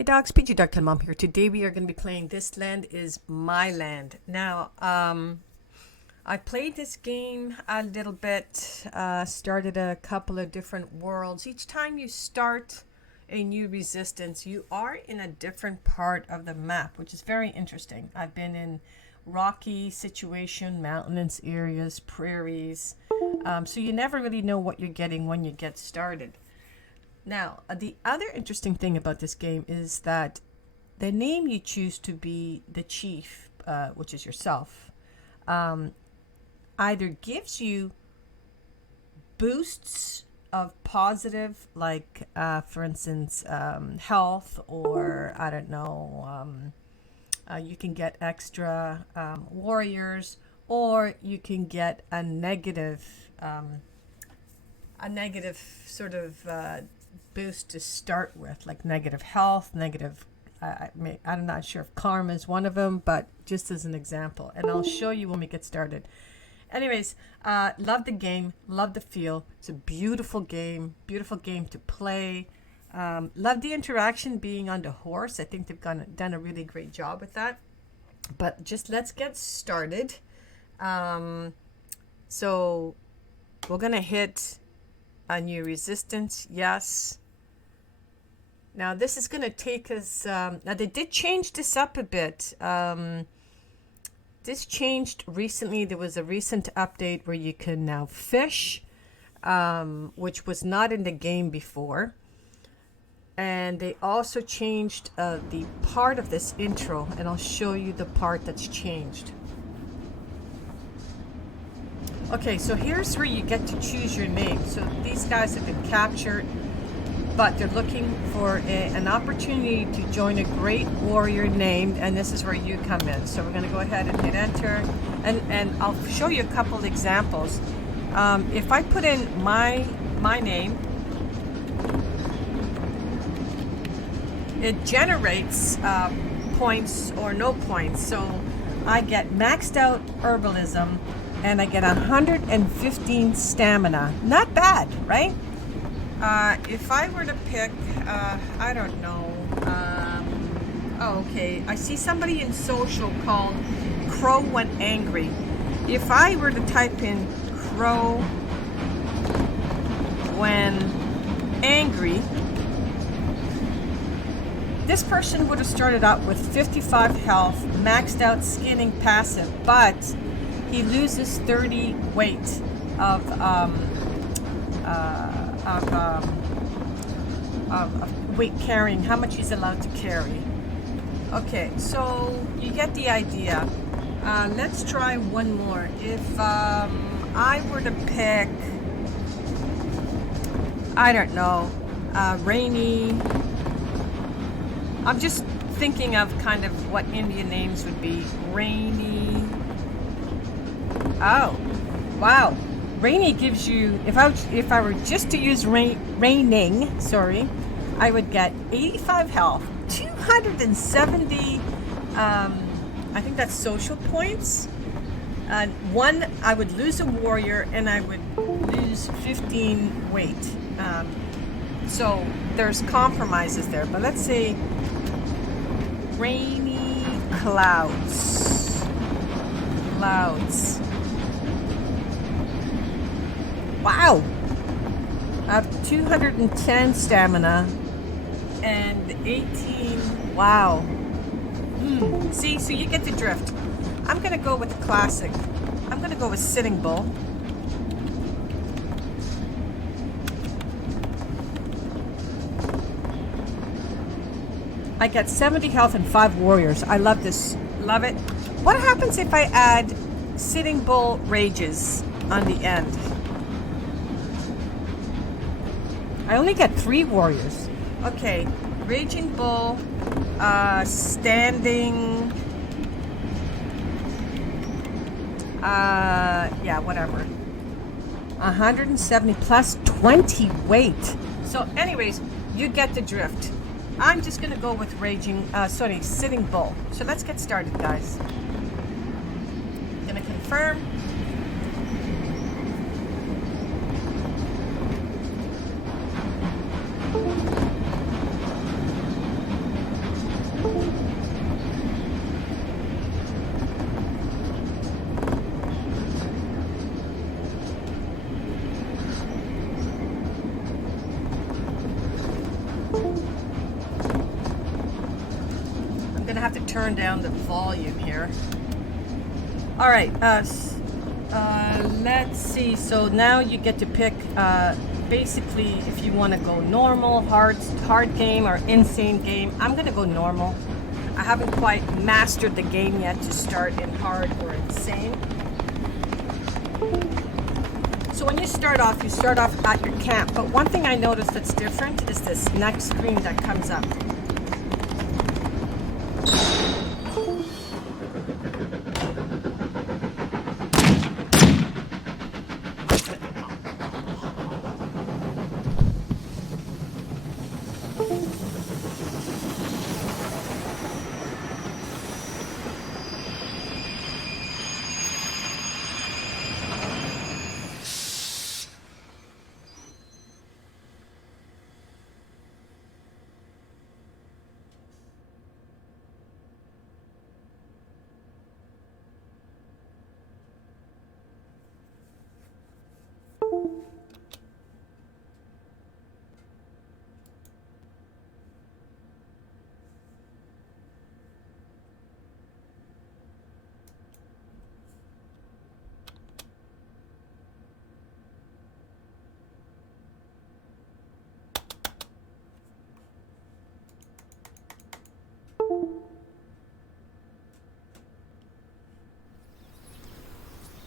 Hey dogs, PG Dog Mom here. Today we are going to be playing This Land Is My Land. Now, I played this game a little bit, started a couple of different worlds. Each time you start a new resistance, you are in a different part of the map, which is very interesting. I've been in rocky situation, mountainous areas, prairies, so you never really know what you're getting when you get started. Now, the other interesting thing about this game is that the name you choose to be the chief, which is yourself, either gives you boosts of positive, like, for instance, health, or I don't know, you can get extra warriors, or you can get a negative sort of boost to start with, like negative health, negative, I'm not sure if karma is one of them, but just as an example, and I'll show you when we get started. Anyways, love the game, love the feel. It's a beautiful game to play. Love the interaction being on the horse. I think they've done a really great job with that. But just let's get started. So we're gonna hit a new resistance, yes. Now this is going to take us, now they did change this up a bit. This changed recently. There was a recent update where you can now fish, which was not in the game before. And they also changed the part of this intro, and I'll show you the part that's changed. Okay, so here's where you get to choose your name. So these guys have been captured, but they're looking for an opportunity to join a great warrior named, and this is where you come in. So we're going to go ahead and hit enter, and I'll show you a couple of examples. If I put in my name, it generates points or no points. So I get maxed out herbalism, and I get 115 stamina. Not bad, right? If I were to pick, I don't know. Oh, okay. I see somebody in social called Crow When Angry. If I were to type in Crow When Angry, this person would have started out with 55 health, maxed out skinning passive, but he loses 30 weight of weight carrying, how much he's allowed to carry. Okay, so you get the idea. Let's try one more. If I were to pick, I don't know, Rainy. I'm just thinking of kind of what Indian names would be. Rainy. Oh, wow. Rainy gives you, if I were just to use raining, sorry, I would get 85 health, 270, I think that's social points. One, I would lose a warrior, and I would lose 15 weight. So there's compromises there, but let's say rainy clouds. Wow! I have 210 stamina and 18. Wow. See, so you get the drift. I'm going to go with the classic. I'm going to go with Sitting Bull. I get 70 health and 5 warriors. I love this. Love it. What happens if I add Sitting Bull Rages on the end? I only get 3 warriors. Okay, Raging Bull, Standing, yeah, whatever. 170 plus 20 weight. So anyways, you get the drift. I'm just going to go with Sitting Bull. So let's get started, guys. Gonna confirm. turn down the volume here. All right, let's see. So now you get to pick basically if you want to go normal, hard game, or insane game. I'm gonna go normal. I haven't quite mastered the game yet to start in hard or insane. So when you start off at your camp. But one thing I noticed that's different is this next screen that comes up.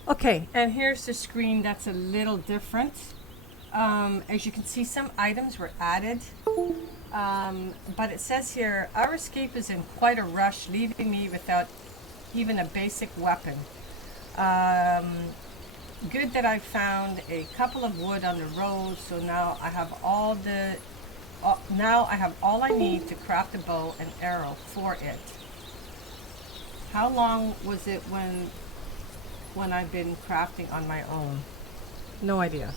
Okay, and here's the screen that's a little different. As you can see, some items were added, but it says here, our escape is in quite a rush, leaving me without even a basic weapon. Good that I found a couple of wood on the road, so now I have all I need to craft a bow and arrow for it. How long was it when I've been crafting on my own? No idea.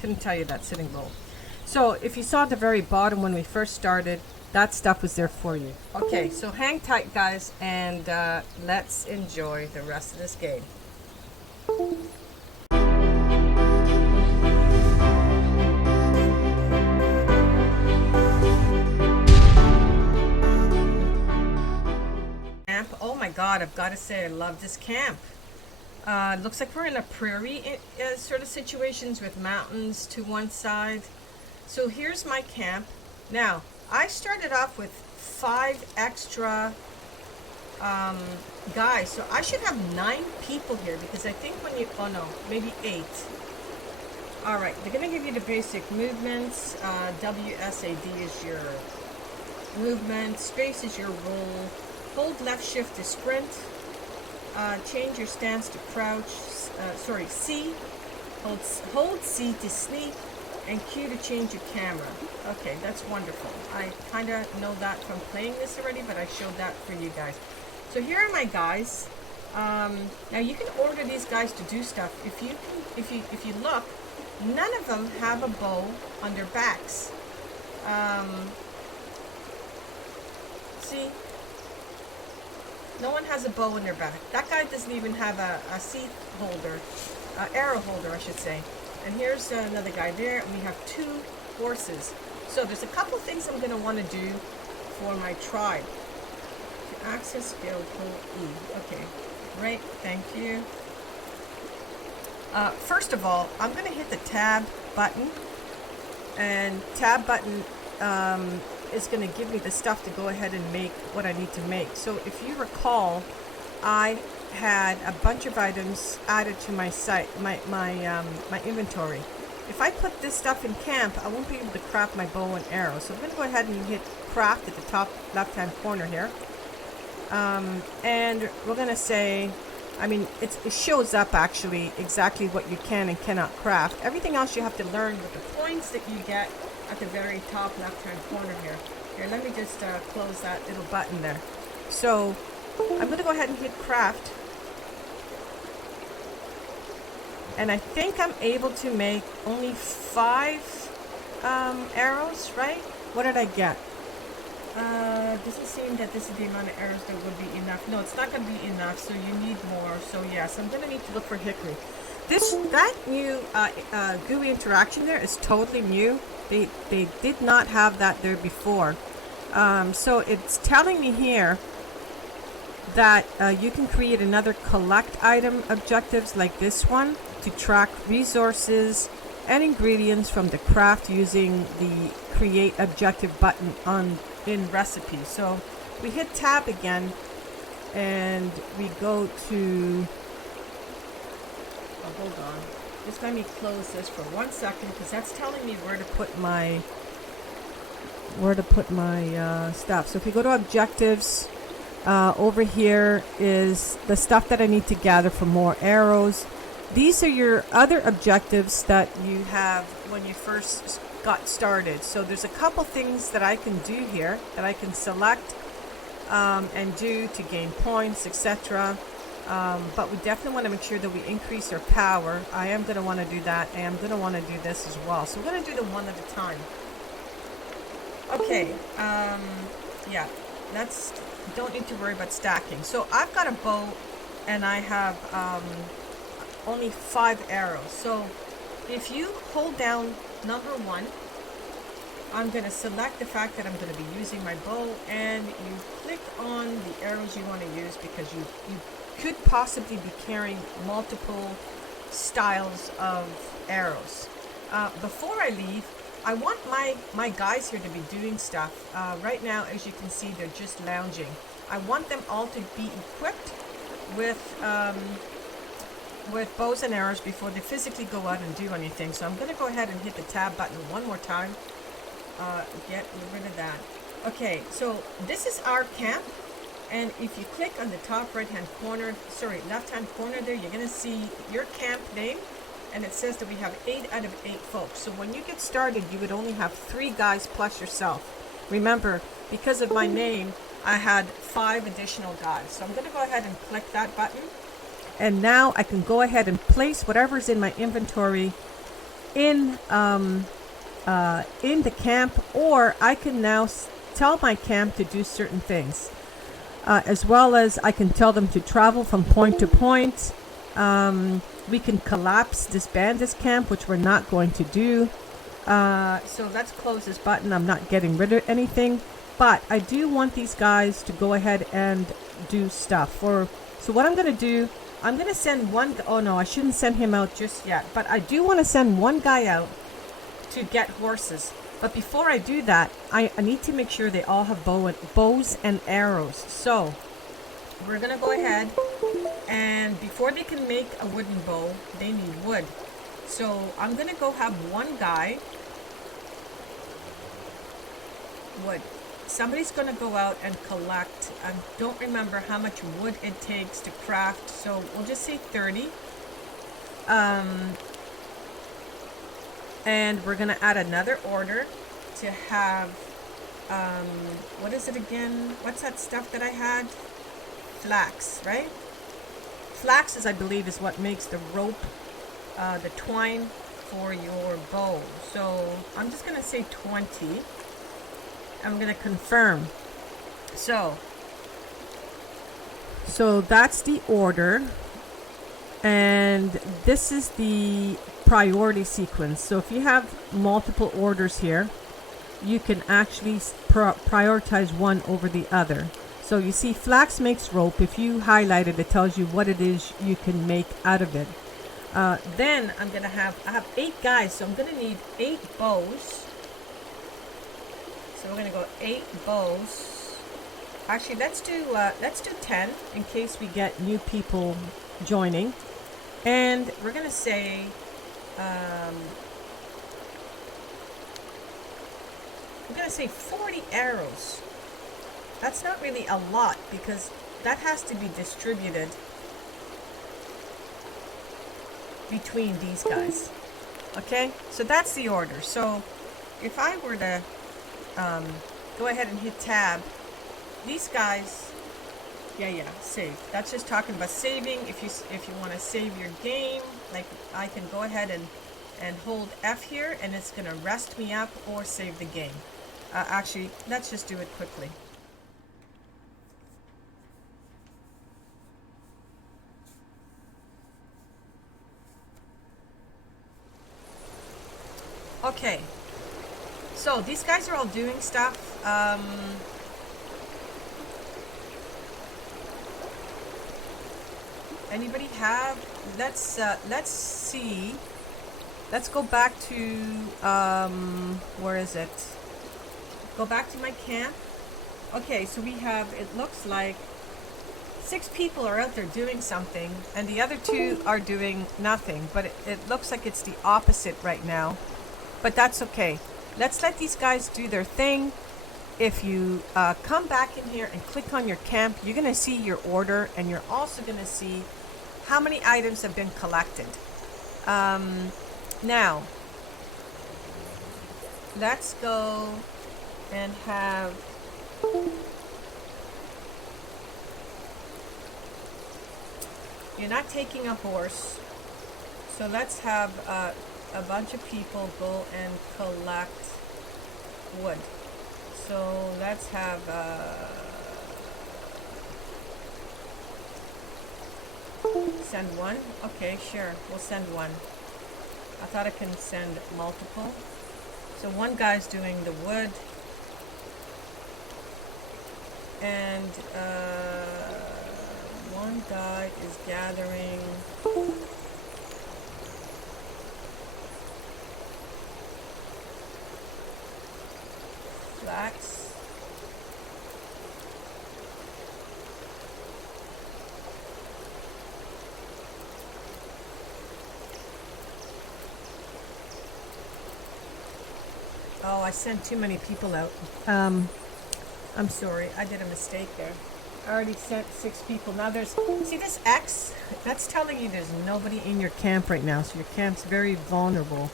Couldn't tell you that sitting bull. So if you saw at the very bottom when we first started, that stuff was there for you. Okay, so hang tight, guys, and let's enjoy the rest of this game. Oh my God, I've got to say I love this camp. Looks like we're in a prairie sort of situations with mountains to one side. So here's my camp. Now, I started off with 5 extra guys. So I should have 9 people here because I think when you, oh no, maybe 8. All right, they're going to give you the basic movements. WSAD is your movement. Space is your roll. Hold left shift to sprint. Change your stance to crouch. C. Hold C to sneak, and Q to change your camera. Okay, that's wonderful. I kind of know that from playing this already, but I showed that for you guys. So here are my guys. Now you can order these guys to do stuff. If you look, none of them have a bow on their backs. See? No one has a bow in their back. That guy doesn't even have a seat holder, arrow holder, I should say. And here's another guy there, and we have 2 horses. So there's a couple things I'm going to want to do for my tribe. To access skill, hold E. Okay, right, thank you. First of all, I'm going to hit the tab button, and tab button is going to give me the stuff to go ahead and make what I need to make. So if you recall, I had a bunch of items added to my site, my inventory. If I put this stuff in camp, I won't be able to craft my bow and arrow. So I'm going to go ahead and hit craft at the top left-hand corner here. And we're going to say, I mean, it shows up actually exactly what you can and cannot craft. Everything else you have to learn with the points that you get at the very top left-hand corner here. Here, let me just close that little button there. So I'm going to go ahead and hit craft. And I think I'm able to make only 5 arrows, right? What did I get? Doesn't seem that this is the amount of arrows that would be enough. No, it's not going to be enough, so you need more. So yes, I'm going to need to look for Hickory. That new GUI interaction there is totally new. They did not have that there before. So it's telling me here that you can create another collect item objectives like this one to track resources and ingredients from the craft using the create objective button in recipes. So we hit tab again and we go to, oh, hold on, just let me close this for 1 second because that's telling me where to put my stuff. So if we go to objectives, over here is the stuff that I need to gather for more arrows. These are your other objectives that you have when you first got started. So there's a couple things that I can do here that I can select and do to gain points, etc. But we definitely want to make sure that we increase our power. I am going to want to do that, and I'm going to want to do this as well. So we're going to do them one at a time. Okay, yeah, don't need to worry about stacking. So I've got a bow and I have only 5 arrows. So if you hold down number 1, I'm going to select the fact that I'm going to be using my bow, and you click on the arrows you want to use because you could possibly be carrying multiple styles of arrows. Before I leave, I want my guys here to be doing stuff. Right now, as you can see, they're just lounging. I want them all to be equipped with bows and arrows before they physically go out and do anything. So I'm going to go ahead and hit the tab button one more time. Get rid of that. Okay, so this is our camp. And if you click on the top left-hand corner there, you're going to see your camp name. And it says that we have 8 out of 8 folks. So when you get started, you would only have 3 guys plus yourself. Remember, because of my name, I had 5 additional guys. So I'm going to go ahead and click that button. And now I can go ahead and place whatever's in my inventory in the camp, or I can now tell my camp to do certain things. As well as I can tell them to travel from point to point. We can disband this camp, which we're not going to do. So let's close this button. I'm not getting rid of anything, but I do want these guys to go ahead and do stuff. So what I'm going to do, I'm going to send one. Oh no, I shouldn't send him out just yet, but I do want to send one guy out to get horses. But before I do that, I need to make sure they all have bows and arrows. So we're going to go ahead, and before they can make a wooden bow, they need wood. So I'm going to go have one guy. Wood. Somebody's going to go out and collect. I don't remember how much wood it takes to craft, so we'll just say 30. And we're going to add another order to have, what is it again? What's that stuff that I had? Flax, right? Flax is, I believe, is what makes the rope, the twine for your bow. So I'm just going to say 20. I'm going to confirm. So that's the order. And this is the priority sequence. So if you have multiple orders here, you can actually prioritize one over the other. So you see, flax makes rope. If you highlight it, it tells you what it is you can make out of it. Then I have 8 guys, so I'm going to need 8 bows. So we're going to go 8 bows. Actually, let's do 10 in case we get new people joining. And we're going to say, I'm going to say 40 arrows. That's not really a lot because that has to be distributed between these guys. Okay, so that's the order. So if I were to go ahead and hit tab, these guys, save. That's just talking about saving. If you want to save your game, like I can go ahead and hold F here, and it's going to rest me up or save the game. Actually, let's just do it quickly. Okay, so these guys are all doing stuff. Anybody have? Let's see. Let's go back to where is it? Go back to my camp. Okay, so we have, it looks like 6 people are out there doing something, and the other 2 are doing nothing. But it looks like it's the opposite right now. But that's okay. Let's let these guys do their thing. If you come back in here and click on your camp, you're going to see your order, and you're also going to see how many items have been collected. Now, let's go and have... You're not taking a horse, so let's have a bunch of people go and collect wood. So let's have send one. Okay, sure, we'll send one. I thought I can send multiple. So one guy's doing the wood, and one guy is gathering flax. Oh, I sent too many people out. I'm sorry, I did a mistake there. I already sent 6 people. Now there's, see this X? That's telling you there's nobody in your camp right now, so your camp's very vulnerable.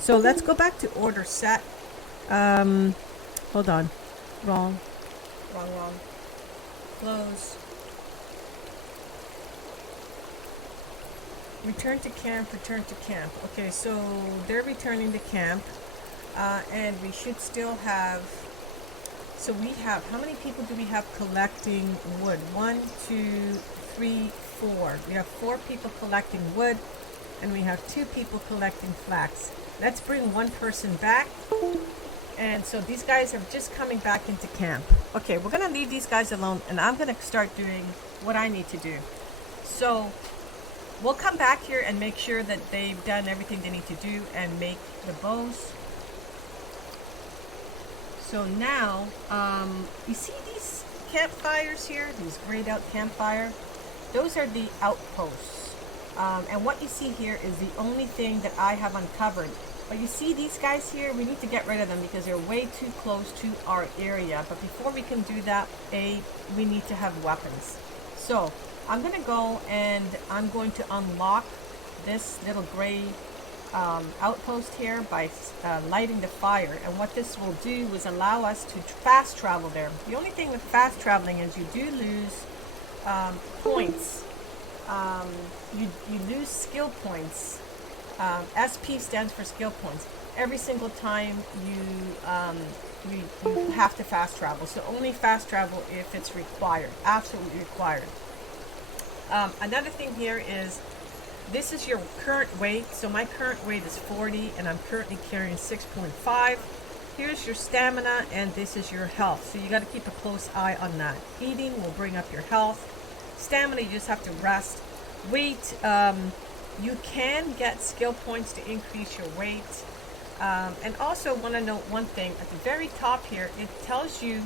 So let's go back to order set. Hold on. Wrong. Close. Return to camp. Okay, so they're returning to camp. And we should still have, so we have, how many people do we have collecting wood? 1, 2, 3, 4. We have 4 people collecting wood, and we have 2 people collecting flax. Let's bring one person back. And so these guys are just coming back into camp. Okay, we're going to leave these guys alone, and I'm going to start doing what I need to do. So we'll come back here and make sure that they've done everything they need to do and make the bows. So now, you see these campfires here, these grayed out campfire? Those are the outposts. And what you see here is the only thing that I have uncovered. But you see these guys here, we need to get rid of them because they're way too close to our area. But before we can do that, we need to have weapons. So I'm gonna go and I'm going to unlock this little gray outpost here by lighting the fire, and what this will do is allow us to fast travel there. The only thing with fast traveling is you do lose points. You lose skill points. SP stands for skill points. Every single time you have to fast travel. So only fast travel if it's required, absolutely required. Another thing here is, this is your current weight. So my current weight is 40, and I'm currently carrying 6.5. Here's your stamina, and this is your health. So you got to keep a close eye on that. Eating will bring up your health. Stamina, you just have to rest. Weight, you can get skill points to increase your weight. And also want to note one thing. At the very top here, it tells you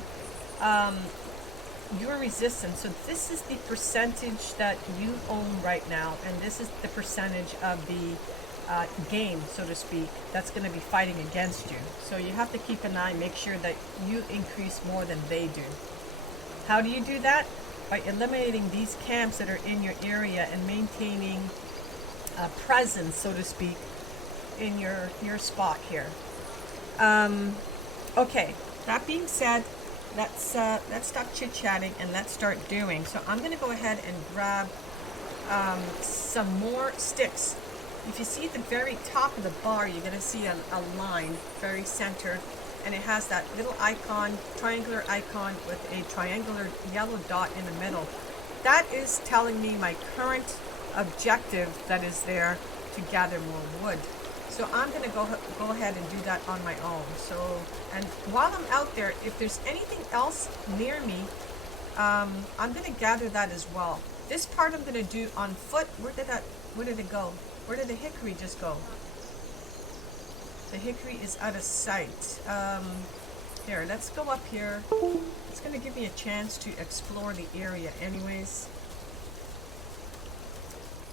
your resistance. So this is the percentage that you own right now, and this is the percentage of the game, so to speak, that's going to be fighting against you. So you have to keep an eye, make sure that you increase more than they do. How do you do that? By eliminating these camps that are in your area and maintaining a presence, so to speak, in your spot here. Okay, that being said, let's stop chit-chatting and let's start doing. So I'm going to go ahead and grab some more sticks. If you see at the very top of the bar, you're going to see a line, very centered, and it has that little icon, triangular icon with a triangular yellow dot in the middle. That is telling me my current objective that is there to gather more wood. So I'm going to go ahead and do that on my own. So, and while I'm out there, if there's anything else near me, I'm going to gather that as well. This part I'm gonna do on foot. Where did it go? Where did the hickory just go? The hickory is out of sight. Here, let's go up here. It's gonna give me a chance to explore the area anyways.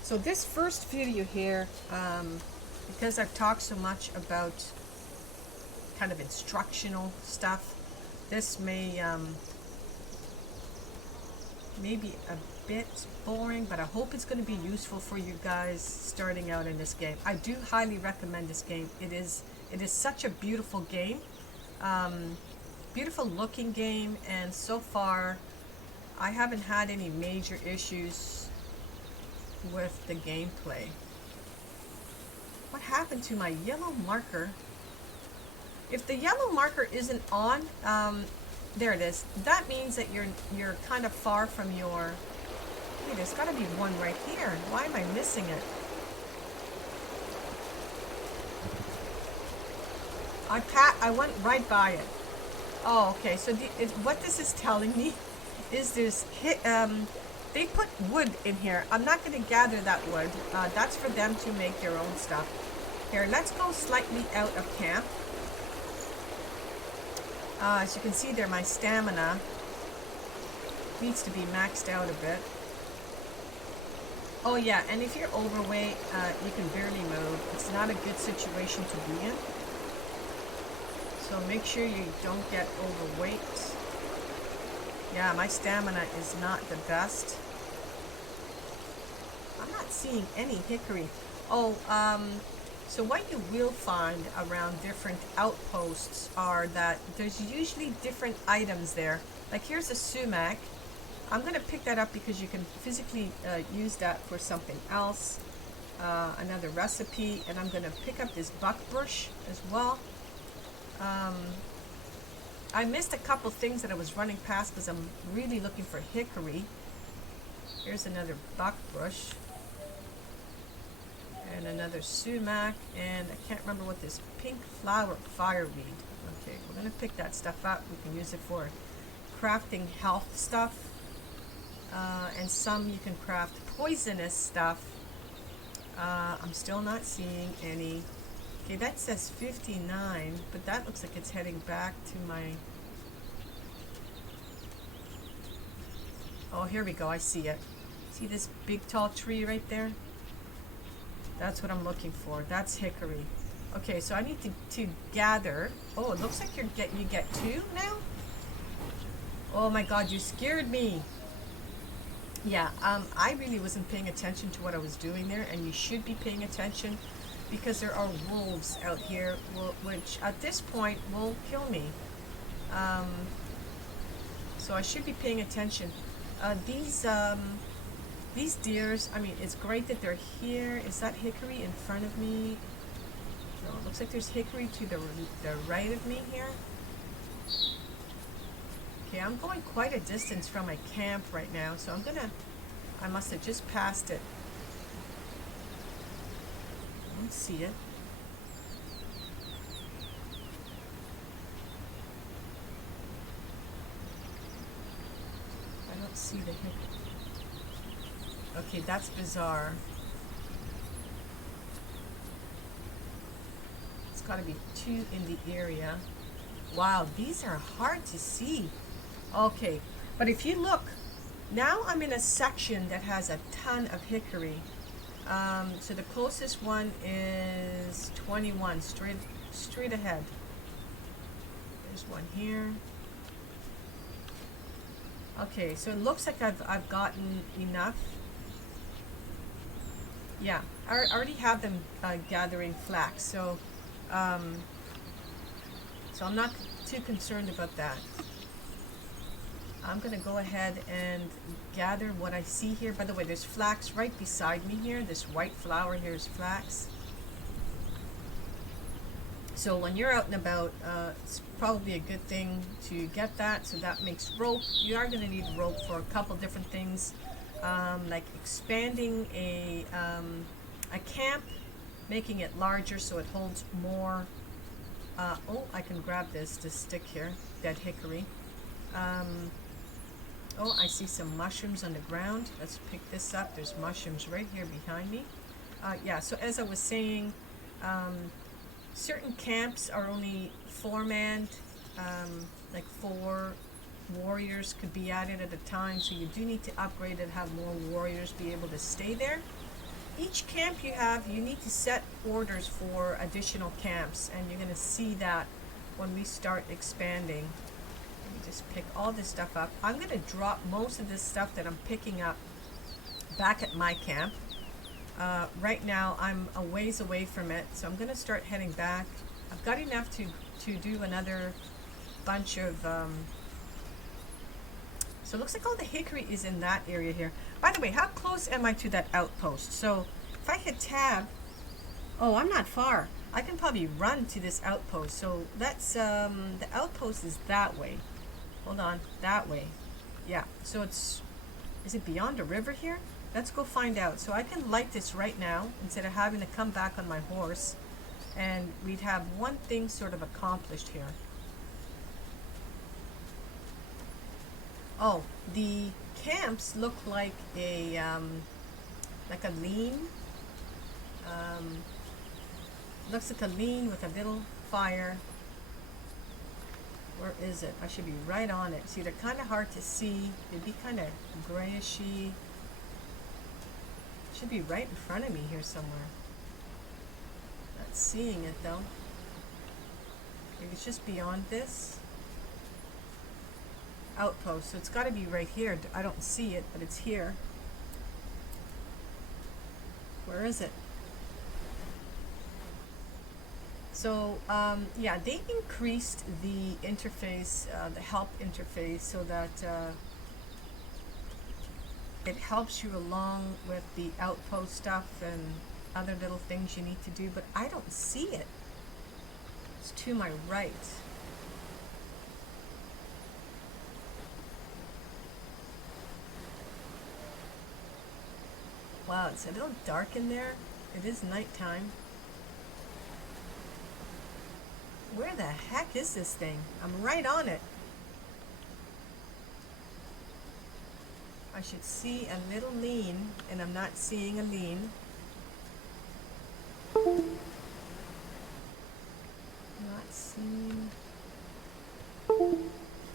So this first video here, because I've talked so much about kind of instructional stuff, this may be a bit boring, but I hope it's going to be useful for you guys starting out in this game. I do highly recommend this game. It is such a beautiful game, beautiful looking game, and so far I haven't had any major issues with the gameplay. What happened to my yellow marker? If the yellow marker isn't on, there it is. That means that you're kind of far from your... Hey, there's got to be one right here. Why am I missing it? I went right by it. Oh, okay. So what this is telling me is they put wood in here. I'm not going to gather that wood. That's for them to make their own stuff. Here, let's go slightly out of camp. As you can see there, my stamina needs to be maxed out a bit. Oh yeah, and if you're overweight, you can barely move. It's not a good situation to be in. So make sure you don't get overweight. Yeah, my stamina is not the best. I'm not seeing any hickory. Oh, so what you will find around different outposts are that there's usually different items there. Like here's a sumac. I'm going to pick that up because you can physically use that for something else. Another recipe. And I'm going to pick up this buckbush as well. I missed a couple things that I was running past because I'm really looking for hickory. Here's another buckbush. And another sumac, and I can't remember what this pink flower fireweed. Okay, we're gonna pick that stuff up. We can use it for crafting health stuff, and some you can craft poisonous stuff. I'm still not seeing any. Okay, that says 59, but that looks like it's heading back to my... Oh, here we go. I see it. See this big tall tree right there? That's what I'm looking for. That's hickory. Okay, so I need to gather. Oh, it looks like you get 2 now? Oh my god, you scared me. Yeah, I really wasn't paying attention to what I was doing there, and you should be paying attention because there are wolves out here, which at this point will kill me. So I should be paying attention. These deers, I mean, it's great that they're here. Is that hickory in front of me? No, it looks like there's hickory to the right of me here. Okay, I'm going quite a distance from my camp right now, so I must have just passed it. I don't see it. I don't see the hickory. Okay, that's bizarre. It's got to be 2 in the area. Wow, these are hard to see. Okay, but if you look, now I'm in a section that has a ton of hickory. So the closest one is 21, straight ahead. There's one here. Okay, so it looks like I've gotten enough. Yeah, I already have them gathering flax, so I'm not too concerned about that. I'm going to go ahead and gather what I see here. By the way, there's flax right beside me here. This white flower here is flax. So when you're out and about, it's probably a good thing to get that. So that makes rope. You are going to need rope for a couple different things. Like expanding a camp, making it larger so it holds more. Oh, I can grab this stick here, dead hickory. Oh, I see some mushrooms on the ground. Let's pick this up. There's mushrooms right here behind me. Yeah, so as I was saying, certain camps are only four-manned, like 4 warriors could be at it at a time, so you do need to upgrade and have more warriors be able to stay there. Each camp you have, you need to set orders for additional camps, and you're going to see that when we start expanding. Let me just pick all this stuff up. I'm going to drop most of this stuff that I'm picking up back at my camp. Right now I'm a ways away from it, so I'm going to start heading back. I've got enough to do another bunch of so it looks like all the hickory is in that area here. By the way, how close am I to that outpost? So if I hit tab, oh, I'm not far. I can probably run to this outpost. So that's the outpost is that way. Hold on, that way. Yeah, so is it beyond a river here? Let's go find out. So I can light this right now instead of having to come back on my horse, and we'd have one thing sort of accomplished here. Oh, the camps look like a lean. Looks like a lean with a little fire. Where is it? I should be right on it. See, they're kind of hard to see. They'd be kind of grayishy. Should be right in front of me here somewhere. Not seeing it though. Maybe it's just beyond this outpost. So it's got to be right here. I don't see it, but it's here. Where is it? So yeah, they increased the interface, the help interface, so that it helps you along with the outpost stuff and other little things you need to do, but I don't see it. It's to my right. Wow, it's a little dark in there. It is nighttime. Where the heck is this thing? I'm right on it. I should see a little lean, and I'm not seeing a lean. Not seeing.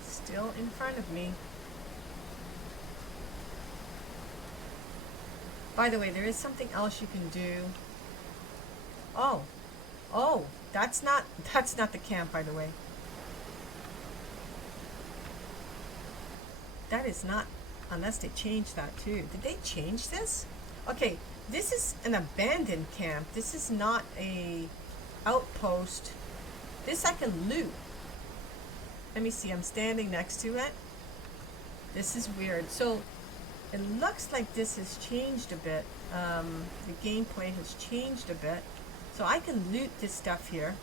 Still in front of me. By the way, there is something else you can do. Oh, that's not the camp, by the way. That is not, unless they changed that too. Did they change this? Okay, this is an abandoned camp. This is not a outpost. This I can loot. Let me see, I'm standing next to it. This is weird. So it looks like this has changed a bit. The gameplay has changed a bit. So I can loot this stuff here.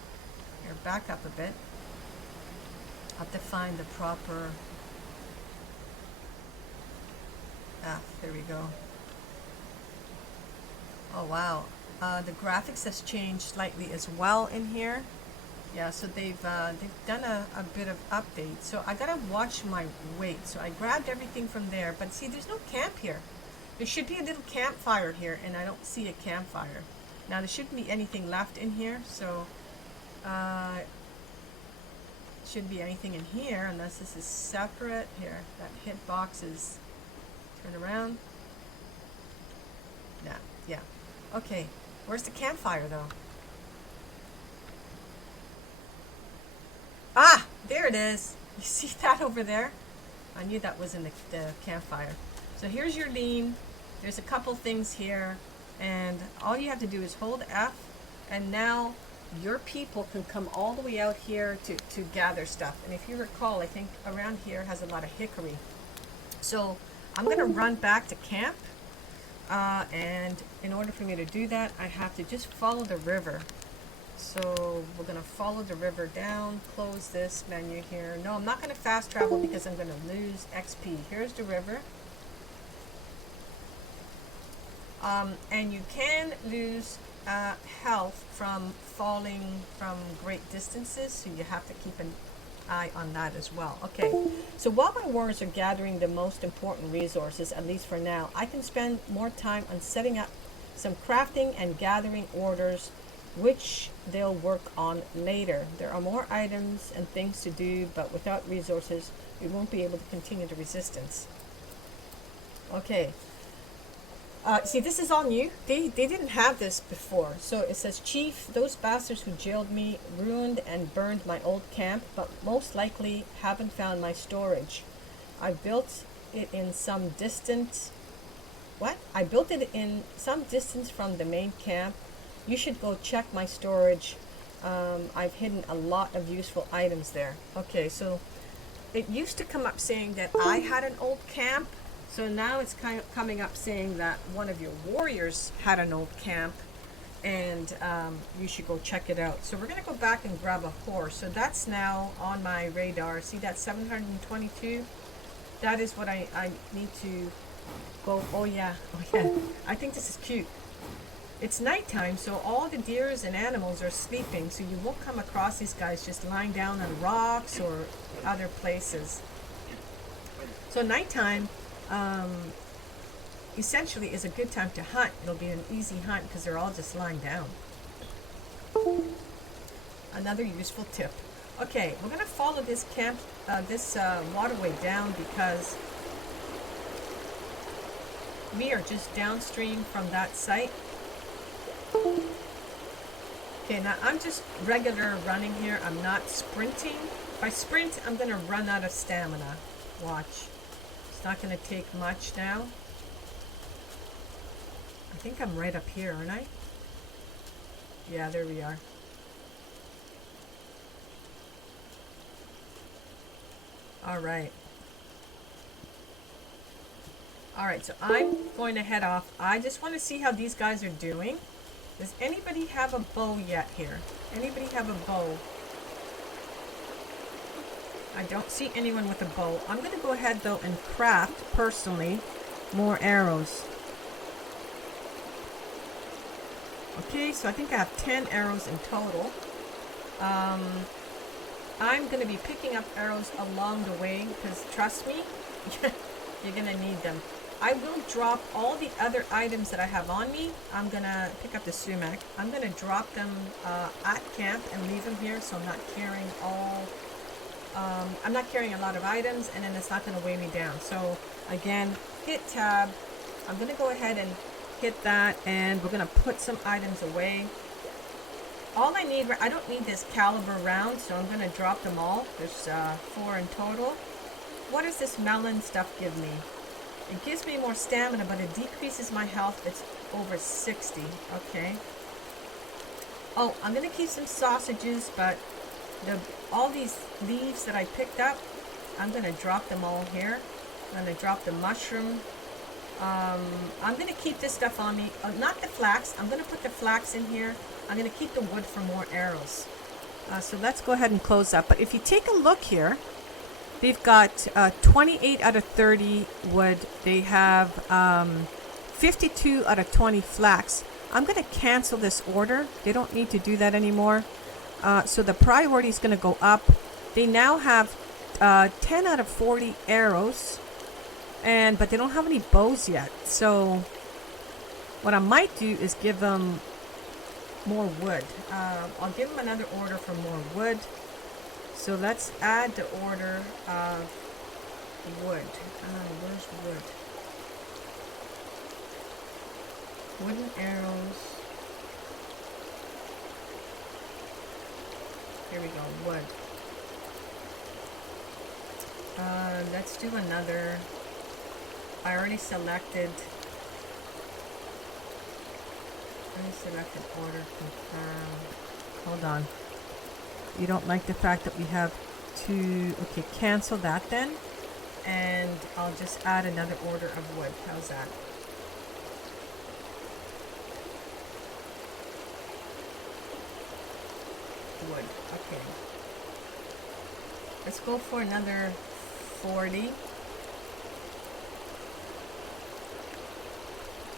Here, back up a bit. I'll have to find the proper... there we go. Oh wow. The graphics has changed slightly as well in here. Yeah, so they've done a bit of update. So I gotta watch my weight. So I grabbed everything from there, but see, there's no camp here. There should be a little campfire here, and I don't see a campfire. Now there shouldn't be anything left in here, so shouldn't be anything in here unless this is separate. Here, that hit box is turn around. Nah, yeah. Okay, where's the campfire though? Ah, there it is. You see that over there? I knew that was in the campfire. So here's your lean. There's a couple things here, and all you have to do is hold F, and now your people can come all the way out here to gather stuff. And if you recall, I think around here has a lot of hickory. So I'm gonna run back to camp, and in order for me to do that, I have to just follow the river. So we're going to follow the river down, close this menu here. No, I'm not going to fast travel because I'm going to lose XP. Here's the river. And you can lose health from falling from great distances, so you have to keep an eye on that as well. Okay, so while my warriors are gathering the most important resources, at least for now, I can spend more time on setting up some crafting and gathering orders, which they'll work on later. There are more items and things to do, but without resources, we won't be able to continue the resistance. Okay. See, this is all new. They didn't have this before. So it says, Chief, those bastards who jailed me ruined and burned my old camp, but most likely haven't found my storage. I built it in some distant... What? I built it in some distance from the main camp. You should go check my storage. I've hidden a lot of useful items there. Okay, so it used to come up saying that I had an old camp. So now it's kind of coming up saying that one of your warriors had an old camp, and you should go check it out. So we're going to go back and grab a horse. So that's now on my radar. See that 722? That is what I need to go. Oh yeah. I think this is cute. It's nighttime, so all the deers and animals are sleeping, so you won't come across these guys just lying down on rocks or other places. So nighttime essentially is a good time to hunt. It'll be an easy hunt because they're all just lying down. Another useful tip. Okay, we're gonna follow this waterway down because we are just downstream from that site. Okay, now I'm just regular running here. I'm not sprinting. If I sprint, I'm gonna run out of stamina. Watch. It's not going to take much now. I think I'm right up here, aren't I? Yeah, there we are. Alright. Alright, so I'm going to head off. I just want to see how these guys are doing. Does anybody have a bow yet here? Anybody have a bow? I don't see anyone with a bow. I'm going to go ahead, though, and craft, personally, more arrows. Okay, so I think I have 10 arrows in total. I'm going to be picking up arrows along the way, because trust me, you're going to need them. I will drop all the other items that I have on me. I'm going to pick up the sumac. I'm going to drop them at camp and leave them here, so I'm not carrying all... I'm not carrying a lot of items, and then it's not going to weigh me down. So again, hit tab. I'm going to go ahead and hit that, and we're going to put some items away. All I need, I don't need this caliber round, so I'm going to drop them all. There's 4 in total. What does this melon stuff give me? It gives me more stamina, but it decreases my health. It's over 60. Okay. Oh, I'm going to keep some sausages, but all these leaves that I picked up, I'm going to drop them all here. I'm going to drop the mushroom. I'm going to keep this stuff on me. Not the flax. I'm going to put the flax in here. I'm going to keep the wood for more arrows. So let's go ahead and close up. But if you take a look here, they've got 28 out of 30 wood. They have 52 out of 20 flax. I'm going to cancel this order. They don't need to do that anymore. So the priority is going to go up. They now have 10 out of 40 arrows, but they don't have any bows yet. So what I might do is give them more wood. I'll give them another order for more wood. So let's add the order of wood. Where's wood? Wooden arrows. Here we go, wood. Let's do another. I already selected. Order confirm. Hold on. You don't like the fact that we have two. Okay, cancel that then. And I'll just add another order of wood. How's that? Wood. Okay. Let's go for another 40.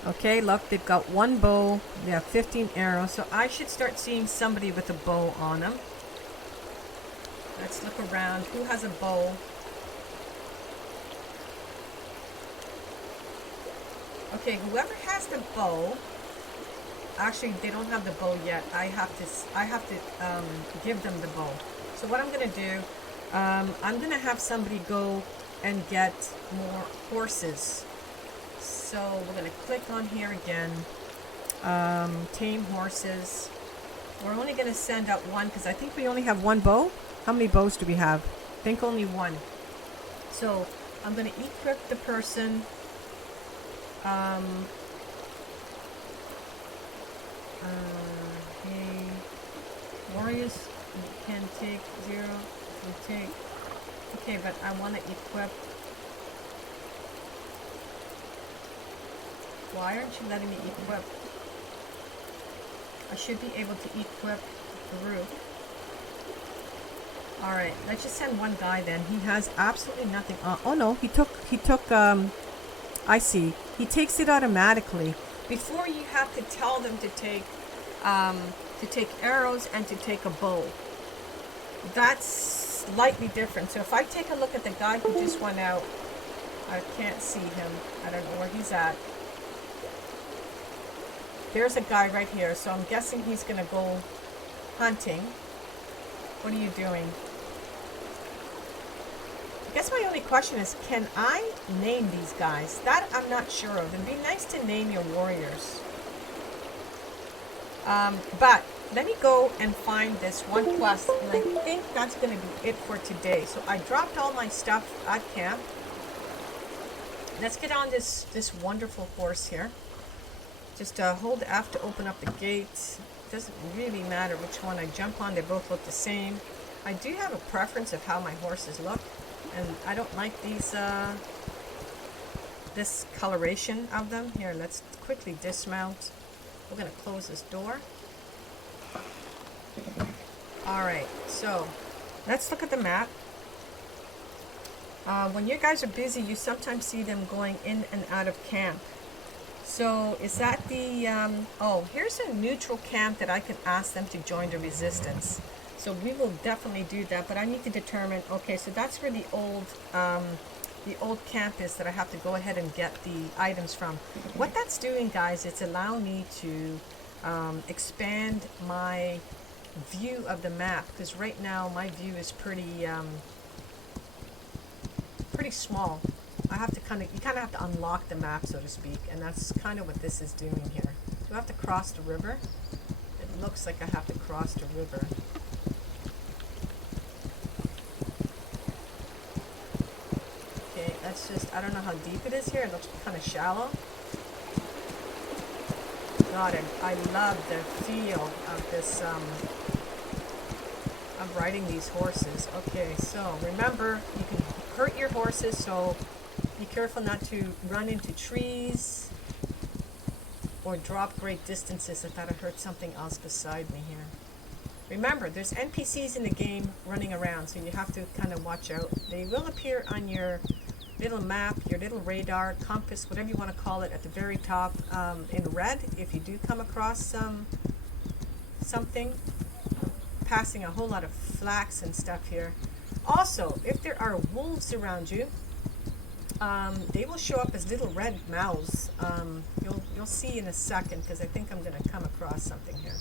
Okay, look, they've got one bow. They have 15 arrows. So I should start seeing somebody with a bow on them. Let's look around. Who has a bow? Okay, whoever has the bow. Actually, they don't have the bow yet. I have to give them the bow. So what I'm gonna do, I'm gonna have somebody go and get more horses. So we're gonna click on here again. Tame horses. We're only gonna send out one because I think we only have one bow. How many bows do we have? I think only one. So I'm gonna equip the person. Hey, warriors can take 0. We take. Okay, but I want to equip. Why aren't you letting me equip? I should be able to equip the group. Alright, let's just send one guy then. He has absolutely nothing. Oh no, he took, I see. He takes it automatically. Before you have to tell them to take arrows and to take a bow. That's slightly different. So if I take a look at the guy who just went out, I can't see him. I don't know where he's at. There's a guy right here, so I'm guessing he's gonna go hunting. What are you doing? I guess my only question is, can I name these guys? That I'm not sure of. It'd be nice to name your warriors. But let me go and find this one quest, and I think that's going to be it for today. So I dropped all my stuff at camp. Let's get on this wonderful horse here. Just hold F to open up the gate. Doesn't really matter which one I jump on. They both look the same. I do have a preference of how my horses look, and I don't like these this coloration of them. Here, let's quickly dismount. We're going to close this door. Alright, so let's look at the map. When you guys are busy, you sometimes see them going in and out of camp. So is that the... oh, here's a neutral camp that I can ask them to join the resistance. So we will definitely do that, but I need to determine... Okay, so that's where the old camp is that I have to go ahead and get the items from. What that's doing, guys, it's allowing me to expand my view of the map, because right now my view is pretty small. I have to you kind of have to unlock the map, so to speak, and that's kind of what this is doing here. Do I have to cross the river? It looks like I have to cross the river. That's just, I don't know how deep it is here. It looks kind of shallow. God, I love the feel of this, of riding these horses. Okay, so remember, you can hurt your horses, so be careful not to run into trees or drop great distances. I thought I heard something else beside me here. Remember, there's NPCs in the game running around, so you have to kind of watch out. They will appear on your little map, your little radar, compass, whatever you want to call it, at the very top in red if you do come across something. Passing a whole lot of flax and stuff here. Also, if there are wolves around you, they will show up as little red mouths. You'll see in a second, because I think I'm going to come across something here.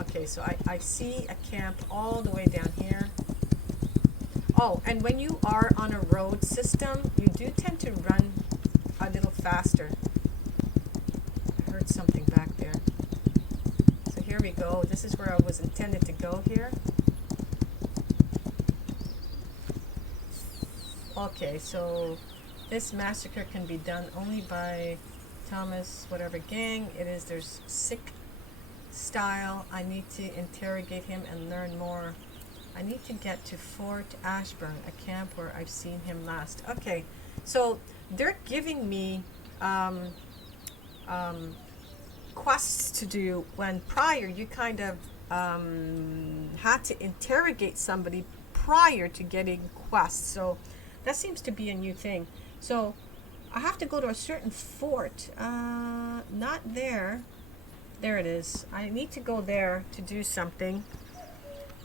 Okay, so I see a camp all the way down here. Oh, and when you are on a road system, you do tend to run a little faster. I heard something back there. So here we go. This is where I was intended to go here. Okay, so this massacre can be done only by Thomas, whatever gang it is. There's sick style. I need to interrogate him and learn more. I need to get to Fort Ashburn, a camp where I've seen him last. Okay, so they're giving me quests to do, when prior you kind of had to interrogate somebody prior to getting quests. So that seems to be a new thing. So I have to go to a certain fort. Not there. There it is. I need to go there to do something.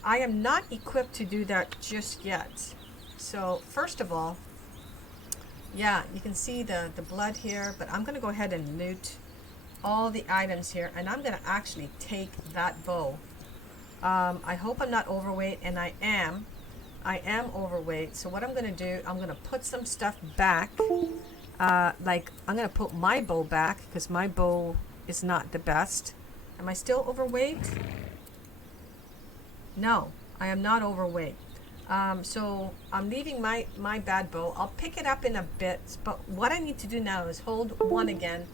I am not equipped to do that just yet. So first of all, yeah, you can see the blood here, but I'm going to go ahead and loot all the items here, and I'm going to actually take that bow. I hope I'm not overweight, and I am overweight. So what I'm going to do, I'm going to put some stuff back. Like I'm going to put my bow back because my bow is not the best. Am I still overweight? No, I am not overweight. So I'm leaving my bad bow. I'll pick it up in a bit, but what I need to do now is hold 1 again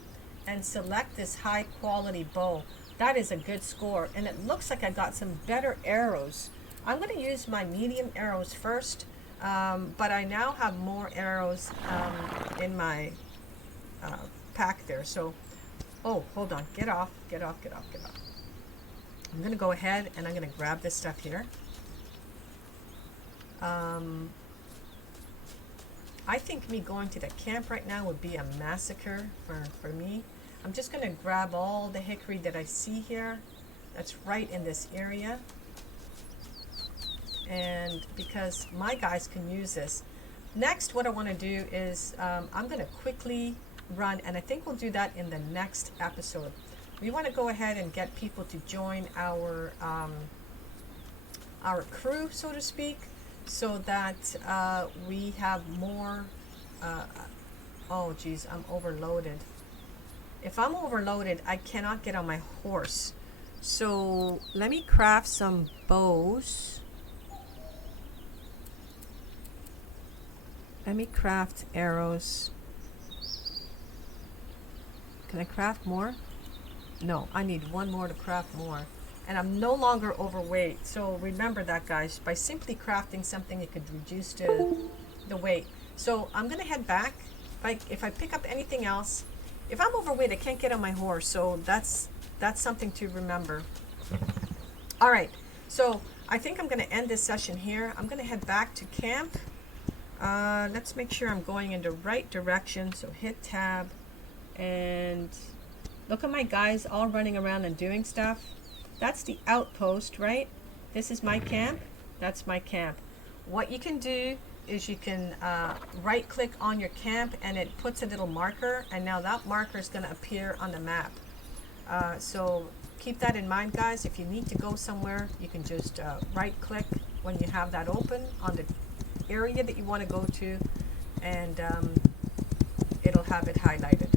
and select this high quality bow. That is a good score, and it looks like I got some better arrows. I'm going to use my medium arrows first, but I now have more arrows in my pack there. So, oh, hold on, get off. I'm going to go ahead and I'm going to grab this stuff here. I think me going to the camp right now would be a massacre for me. I'm just going to grab all the hickory that I see here. That's right in this area. And because my guys can use this. Next, what I want to do is I'm going to quickly run, and I think we'll do that in the next episode. We want to go ahead and get people to join our crew, so to speak, so that we have more. Oh geez, I'm overloaded. If I'm overloaded, I cannot get on my horse. So let me craft some bows. Let me craft arrows. Can I craft more? No, I need 1 more to craft more. And I'm no longer overweight. So remember that, guys. By simply crafting something, it could reduce the weight. So I'm going to head back. If I pick up anything else, if I'm overweight, I can't get on my horse. So that's something to remember. All right. So I think I'm going to end this session here. I'm going to head back to camp. Let's make sure I'm going in the right direction. So hit tab and look at my guys all running around and doing stuff. That's the outpost, right? This is my camp. That's my camp. What you can do is you can right click on your camp and it puts a little marker, and now that marker is going to appear on the map. So keep that in mind, guys. If you need to go somewhere, you can just right click when you have that open on the area that you want to go to, and it'll have it highlighted.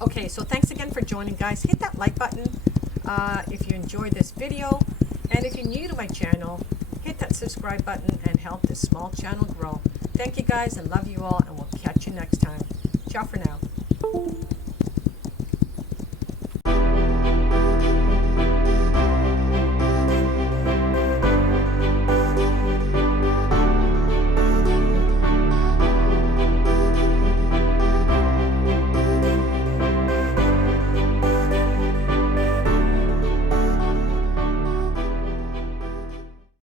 Okay, so thanks again for joining, guys. Hit that like button if you enjoyed this video, and if you're new to my channel, hit that subscribe button and help this small channel grow. Thank you, guys, and love you all, and we'll catch you next time. Ciao for now.